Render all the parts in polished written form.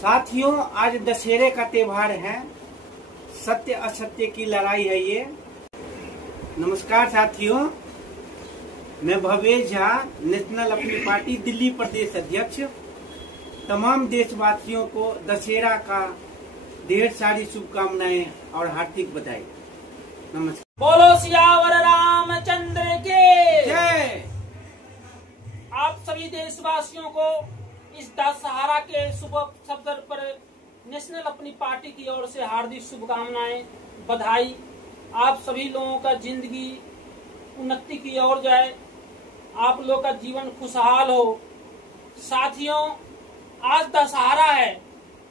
साथियों, आज दशहरे का त्योहार है। सत्य असत्य की लड़ाई है ये। नमस्कार साथियों, मैं भवेश झा, नेशनल अपनी पार्टी दिल्ली प्रदेश अध्यक्ष। तमाम देशवासियों को दशहरा का ढेर सारी शुभकामनाएं और हार्दिक बधाई। नमस्कार। बोलो सियावर रामचंद्र के जय। आप सभी देशवासियों को इस दशहरा के शुभ अवसर पर नेशनल अपनी पार्टी की ओर से हार्दिक शुभकामनाएं, बधाई। आप सभी लोगों का जिंदगी उन्नति की ओर जाए, आप लोगों का जीवन खुशहाल हो। साथियों, आज दशहरा है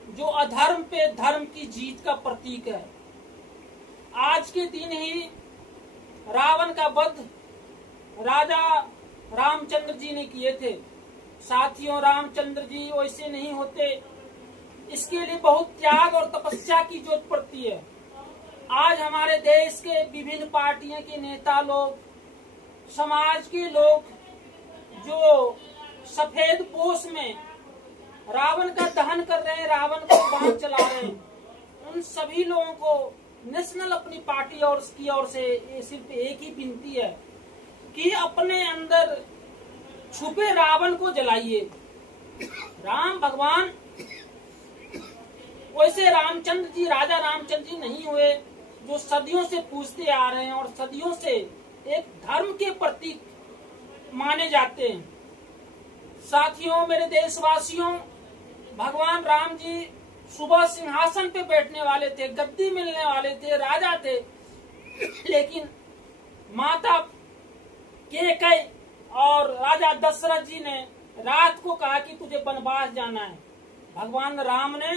जो अधर्म पे धर्म की जीत का प्रतीक है। आज के दिन ही रावण का वध राजा रामचंद्र जी ने किए थे। साथियों, रामचंद्र जी वैसे नहीं होते, इसके लिए बहुत त्याग और तपस्या की जरूरत पड़ती है। आज हमारे देश के विभिन्न पार्टियों के नेता लोग, समाज के लोग जो सफेद पोश में रावण का दहन कर रहे हैं, रावण को बाण चला रहे हैं, उन सभी लोगों को नेशनल अपनी पार्टी और की ओर से सिर्फ एक ही विनती है कि अपने अंदर छुपे रावण को जलाइए। राम भगवान वैसे रामचंद्र जी, राजा रामचंद्र जी नहीं हुए जो सदियों से पूजते आ रहे हैं और सदियों से एक धर्म के प्रतीक माने जाते हैं। साथियों, मेरे देशवासियों, भगवान राम जी सुबह सिंहासन पे बैठने वाले थे, गद्दी मिलने वाले थे, राजा थे, लेकिन माता कैकेयी और राजा दशरथ जी ने रात को कहा कि तुझे वनवास जाना है। भगवान राम ने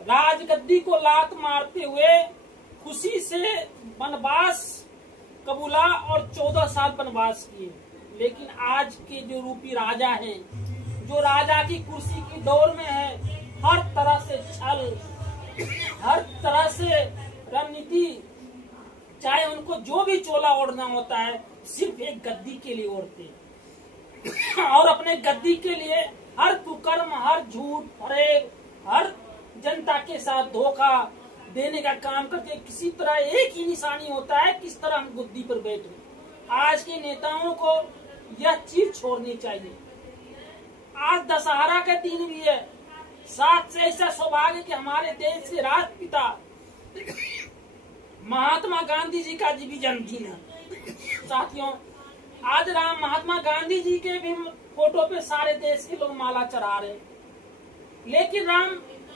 राजगद्दी को लात मारते हुए खुशी से वनवास कबूला और 14 साल वनवास किए। लेकिन आज के जो रूपी राजा हैं, जो राजा की कुर्सी की दौड़ में है, हर तरह से छल, हर तरह से रणनीति, चाहे उनको जो भी चोला ओढ़ना होता है सिर्फ एक गद्दी के लिए ओढ़ते और अपने गद्दी के लिए हर कुकर्म, हर झूठ, फरेब, हर जनता के साथ धोखा देने का काम करके किसी तरह एक ही निशानी होता है, किस तरह हम गद्दी पर बैठे। आज के नेताओं को यह चीज छोड़नी चाहिए। आज दशहरा का दिन भी है। साथ से ऐसा सौभाग्य कि हमारे देश के राष्ट्रपिता महात्मा गांधी जी का भी जन्मदिन है। साथियों, आज महात्मा गांधी जी के भी फोटो पे सारे देश के लोग माला चढ़ा रहे, लेकिन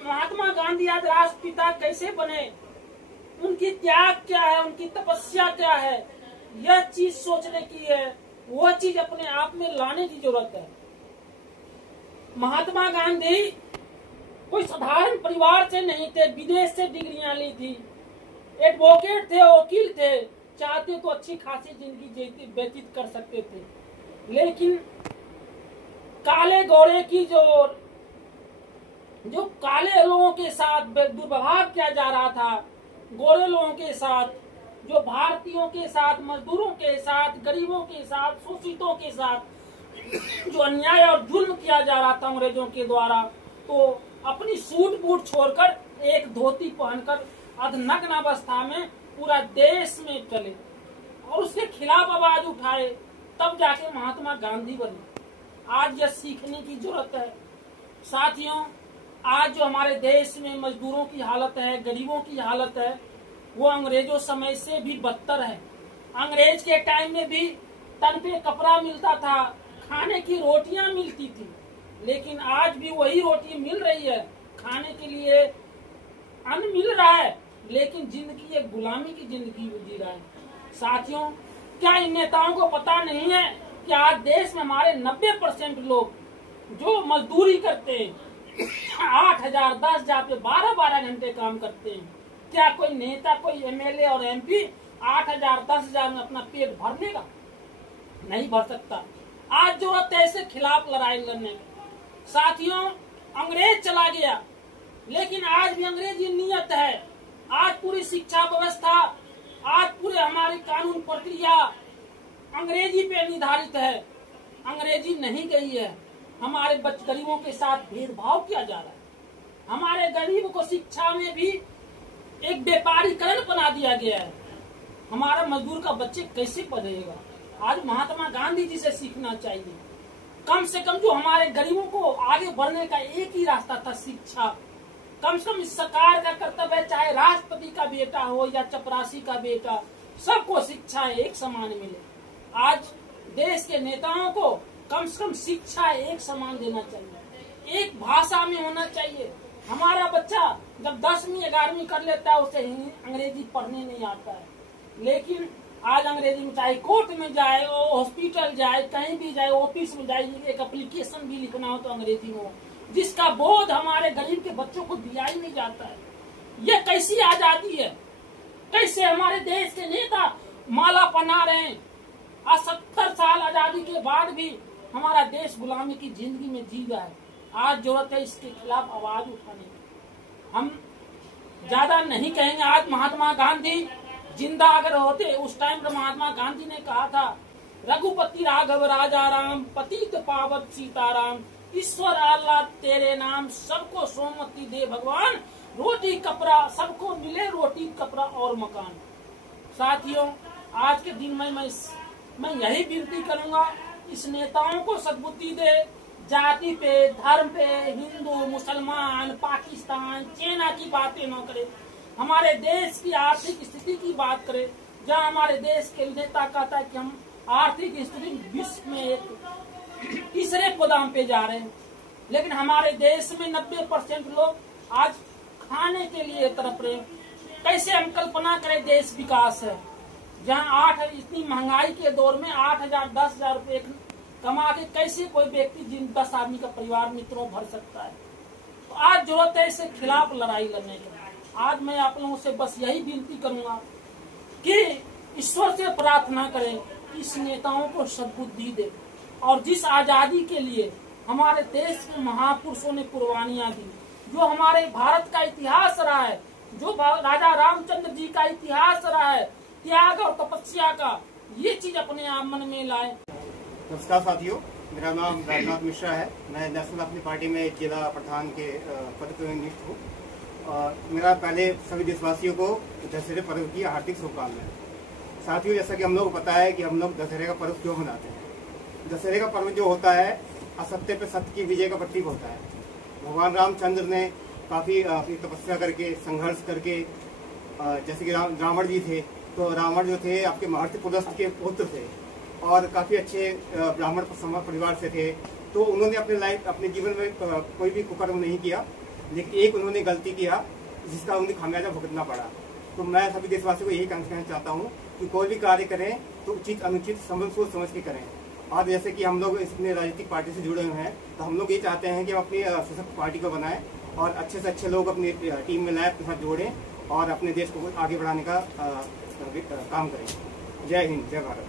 महात्मा गांधी आज राष्ट्रपिता कैसे बने, उनकी त्याग क्या है, उनकी तपस्या क्या है, यह चीज सोचने की है, वह चीज अपने आप में लाने की जरूरत है। महात्मा गांधी कोई साधारण परिवार से नहीं थे, विदेश से डिग्रियां ली थी, एडवोकेट थे, वकील थे, चाहते तो अच्छी खासी जिंदगी व्यतीत कर सकते थे। लेकिन काले गोरे की जो काले लोगों के साथ दुर्व्यवहार किया जा रहा था, गोरे लोगों के साथ, जो भारतीयों के साथ, मजदूरों के साथ, गरीबों के साथ, शोषितों के साथ जो अन्याय और जुल्म किया जा रहा था अंग्रेजों के द्वारा, तो अपनी सूट बूट छोड़कर एक धोती पहनकर अर्धनग्न अवस्था में पूरा देश में चले और उसके खिलाफ आवाज उठाए, तब जाके महात्मा गांधी बने। आज यह सीखने की जरूरत है। साथियों, आज जो हमारे देश में मजदूरों की हालत है, गरीबों की हालत है, वो अंग्रेजों समय से भी बदतर है। अंग्रेज के टाइम में भी तन पे कपड़ा मिलता था, खाने की रोटियां मिलती थी, लेकिन आज भी वही रोटी मिल रही है, खाने के लिए अन्न मिल रहा है, लेकिन जिंदगी एक गुलामी की जिंदगी जी रहा है। साथियों, क्या इन नेताओं को पता नहीं है कि आज देश में हमारे 90% लोग जो मजदूरी करते हैं, 8,000, 10,000 पे 12-12 घंटे काम करते हैं। क्या कोई नेता, कोई एमएलए और एमपी 8,000, 10,000 में अपना पेट भर लेगा? नहीं भर सकता। आज जरूरत है इसके खिलाफ लड़ाई लड़ने में। साथियों, अंग्रेज चला गया, लेकिन आज भी अंग्रेजी नियत है। आज पूरी शिक्षा व्यवस्था, आज पूरे हमारी कानून प्रक्रिया अंग्रेजी पे निर्धारित है। अंग्रेजी नहीं गई है। हमारे गरीबों के साथ भेदभाव किया जा रहा है। हमारे गरीब को शिक्षा में भी एक व्यापारीकरण बना दिया गया है। हमारा मजदूर का बच्चे कैसे पढ़ेगा? आज महात्मा गांधी जी से सीखना चाहिए। कम से कम जो हमारे गरीबों को आगे बढ़ने का एक ही रास्ता था, शिक्षा। कम से कम इस सरकार का कर्तव्य है, चाहे राष्ट्रपति का बेटा हो या चपरासी का बेटा, सबको शिक्षा एक समान मिले। आज देश के नेताओं को कम से कम शिक्षा एक समान देना चाहिए, एक भाषा में होना चाहिए। हमारा बच्चा जब 10वीं 11वीं कर लेता है उसे अंग्रेजी पढ़ने नहीं आता है, लेकिन आज अंग्रेजी में चाहे कोर्ट में जाए, हॉस्पिटल जाए, कहीं भी जाए, ऑफिस में जाए, एक एप्लीकेशन भी लिखना हो तो अंग्रेजी में हो, जिसका बोध हमारे गरीब के बच्चों को दिया ही नहीं जाता है। ये कैसी आजादी है? कैसे हमारे देश के नेता माला पहना रहे हैं? आज 70 साल आजादी के बाद भी हमारा देश गुलामी की जिंदगी में जी रहा है। आज जरूरत है इसके खिलाफ आवाज उठाने की। हम ज्यादा नहीं कहेंगे। आज महात्मा गांधी जिंदा अगर होते उस टाइम पर महात्मा गांधी ने कहा था, रघुपति राघव राजा राम, पतित पावन सीताराम, ईश्वर अल्लाह तेरे नाम, सबको सोमति दे भगवान, रोटी कपड़ा सबको मिले, रोटी कपड़ा और मकान। साथियों, आज के दिन में मैं यही विनती करूंगा, इस नेताओं को सद्बुद्धि दे, जाति पे, धर्म पे, हिंदू, मुसलमान, पाकिस्तान, चाइना की बातें न करे, हमारे देश की आर्थिक स्थिति की बात करे। जहाँ हमारे देश के नेता कहता है कि हम आर्थिक स्थिति विश्व में एक तीसरे गोदाम पे जा रहे हैं, लेकिन हमारे देश में 90% लोग आज खाने के लिए तड़प रहे हैं। कैसे हम कल्पना करें देश विकास है, जहाँ इतनी महंगाई के दौर में 8,000 10,000 रुपए कमा के कैसे कोई व्यक्ति जिन 10 आदमी का परिवार मित्रों भर सकता है? तो आज जरूरत है इसके खिलाफ लड़ाई लड़ने की। आज मैं आप लोगों से बस यही विनती करूंगा कि ईश्वर से प्रार्थना करें, इस नेताओं को सद्बुद्धि दे, और जिस आजादी के लिए हमारे देश के महापुरुषों ने कुर्बानियां दी, जो हमारे भारत का इतिहास रहा है, जो राजा रामचंद्र जी का इतिहास रहा है, त्याग और तपस्या का, ये चीज अपने आप मन में लाए। नमस्कार साथियों, मेरा नाम राजनाथ मिश्रा है। मैं नेशनल अपनी पार्टी में जिला प्रधान के पद पर नियुक्त हूँ। मेरा पहले सभी देशवासियों को दशहरे पर्व की हार्दिक शुभकामनाएं। साथियों, जैसा कि हम लोग को पता है कि हम लोग दशहरे का पर्व क्यों मनाते हैं। दशहरे का पर्व जो होता है असत्य पे सत्य की विजय का प्रतीक होता है। भगवान रामचंद्र ने काफी अपनी तपस्या करके, संघर्ष करके, जैसे कि रावण जी थे, तो रावण जो थे आपके महर्षि पुलस्त के पुत्र थे और काफी अच्छे ब्राह्मण परिवार से थे। तो उन्होंने अपने जीवन में कोई भी कुकर्म नहीं किया, लेकिन एक उन्होंने गलती किया जिसका उन्हें खामियाजा भुगतना पड़ा। तो मैं सभी देशवासियों को यही कहना चाहता हूँ कि कोई भी कार्य करें तो उचित अनुचित सोच समझ के करें। और जैसे कि हम लोग इसमें राजनीतिक पार्टी से जुड़े हुए हैं, तो हम लोग ये चाहते हैं कि हम अपनी सशक्त पार्टी को बनाएं और अच्छे से अच्छे लोग अपनी टीम में लाएं, अपने साथ जोड़ें और अपने देश को आगे बढ़ाने का काम करें। जय हिंद, जय भारत।